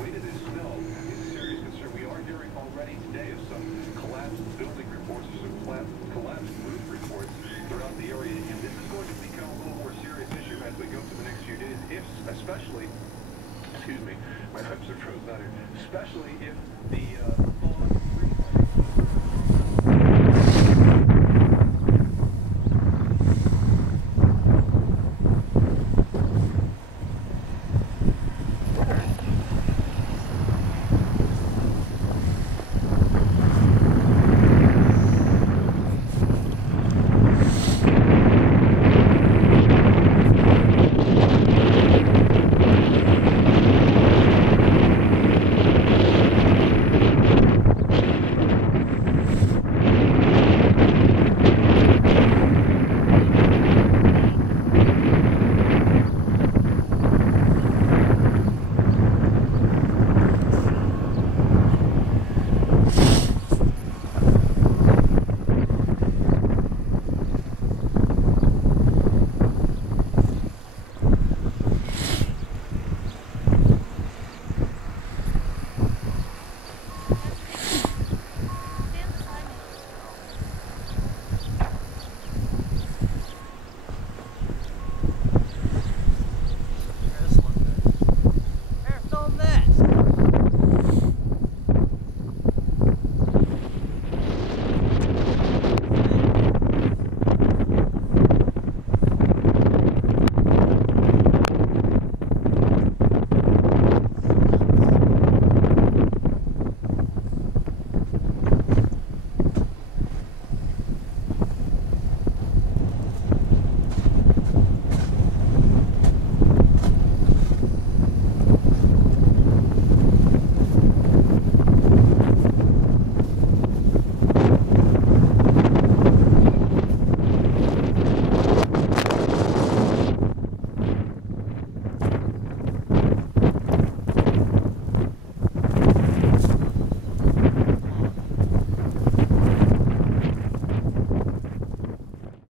weight of this snow is a serious concern. We are hearing already today of some collapsed building reports, or some collapsed roof reports throughout the area, and this is going to become a little more serious issue as we go to the next few days, if especially, excuse me, my lips are frozen out here, especially if the